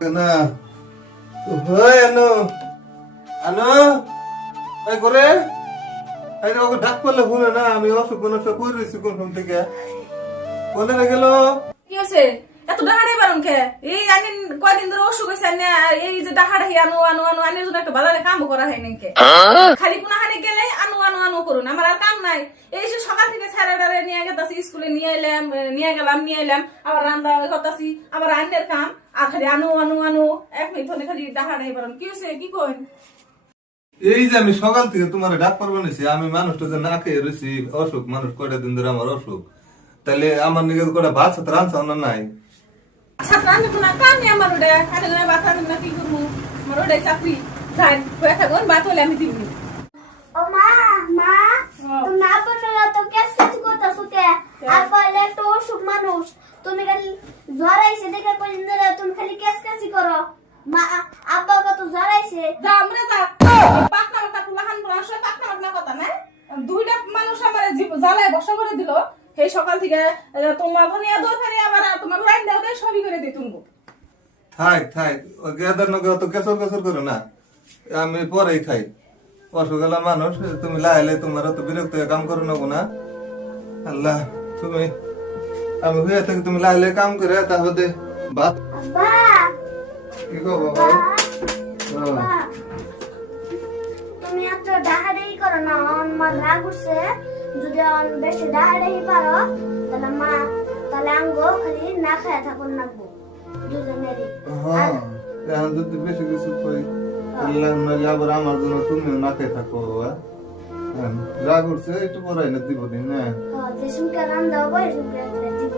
না। হয় আনো। আনো? এই করে এই ওকে ডাক করলে শুনে না আমি অসুখ মনসুখ করে রয়েছি কোন কোন থেকে। বলে রে গেল। কি হয়েছে? এত ডাহাড়াই পারুন খে? এই আনি কয়দিন ধরে অসুখ হয়েছে আনি এই যে ডাহাড়াই আনো আনো আনো আনির জন্য একটা কামও করা হয়? নাকি খালি কোনা হানি গেলে আনো আনো আনো করুন আমার আর কাম নাই। এই যে সকাল থেকে স্যারে ডারে নিয়ে গেতাছি স্কুলে নিয়ে এলাম নিয়ে গেলাম নিয়ে এলাম আবার রান্না করতাছি আবার আন্নের কাম আর খালি আনো আনো আনো এক মিনিট হলে খালি ডাহাড়াই পারুন কি হয়েছে কি কইন? এই যে আমি সকাল থেকে তোমার ডাক পারব নিছি আমি মানুষটা যে না খেয়ে রয়েছি অসুখ মানুষ কয়টা দিন ধরে আমার অসুখ। তাহলে আমার নিজের কটা ভাত সাথে রান্না না নাই। ছাত্র আনি কোনা কাম নেই আমার ওটা? কোনা বাতা আনি না কি করব? আমার ওটাই চাকরি। যাই হয়ে থাকুন বাত হলে আমি দিবি ও মা মা তুমি না বললে তো কেস কেস করতেছো কে তো অসুখ মানুষ। তুমি খালি জ্বর আইছে দেখে কদিন ধরে তুমি খালি কেস কেসি করো। মা আব্বা কত জ্বর আইছে। যা আমরা যা। পাকনা পাকনা কুলাহান বলা সব পাকনা পাকনা কথা না। দুইটা মানুষ আমার জ্বালায় বসা করে দিল। সেই সকাল থেকে তোমার ধনিয়া দই ফেলে আবার তোমার লাইন দেও দেয় সবই করে দিই তুমি থাক থাক ওই গেদার নগে অত কেসর কেসর করো না। আমি পরেই খাই অসুখালা মানুষ তুমি লাইলে তোমার অত বিরক্ত কাম করো নেব না। আল্লাহ তুমি আমি হয়ে থাকি তুমি লাইলে কাম করে তাহলে ভাত। আব্বা। কি গো বাবা? ও, আব্বা, তুমি এত ডাহাডাহি করো না আমার রাগ উঠছে যদি অন বেশি ডাহাডাহি পারো তাহলে মা তাহলে আঙ্গো খালি না খায় থাকুন নাকবো দুজনেরই। হ্যাঁ এখন যদি বেশি কিছু করি আল্লাহ আমার জন্য তুমিও না খেয়ে থাকো বাবা। হ্যাঁ, করছে উঠছে একটু পরে না দিব দিন হ্যাঁ। যে সুমকে দাও এই সুমকে দিব।